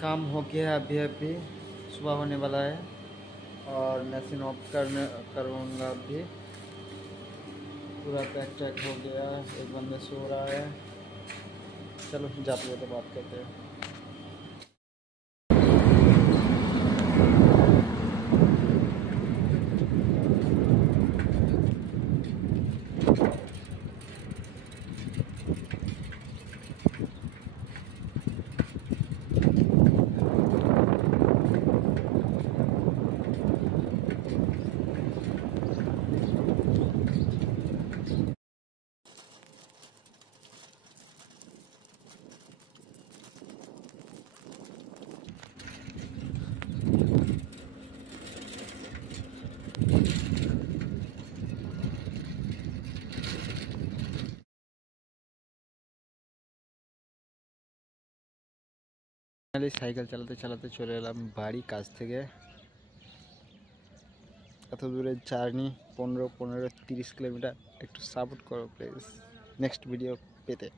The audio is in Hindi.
काम हो गया अभी अभी, सुबह होने वाला है और मशीन ऑफ करूँगा अभी। पूरा पैक चेक हो गया, एक बंदे सो रहा है। चलो जाते हुए तो बात करते हैं। সাইকেল চালাতে চালাতে চলে এলাম বাড়ি কাছ থেকে। এত দূরের জার্নি 15-30 কিলোমিটার। একটু সাপোর্ট করো প্লিজ নেক্সট ভিডিও পেতে।